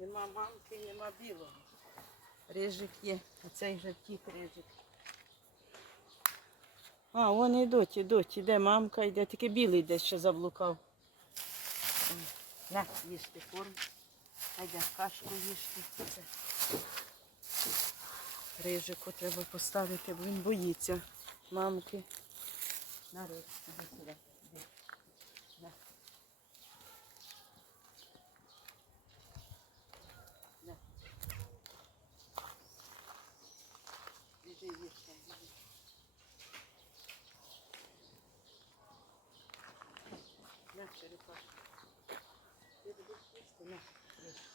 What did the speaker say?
Нема мамки, нема білого. Рижик є, а цей вже втік рижик. А, вони йдуть, йдуть. Іде мамка, йде, тільки білий десь ще заблукав. На, їсти корм. Айде, кашку їсти. Рижику треба поставити, бо він боїться мамки. На рижик, іди сюди. Іди. На. На. Іди їсти, іди. На, черепашка. Ти будеш їсти? На, їж.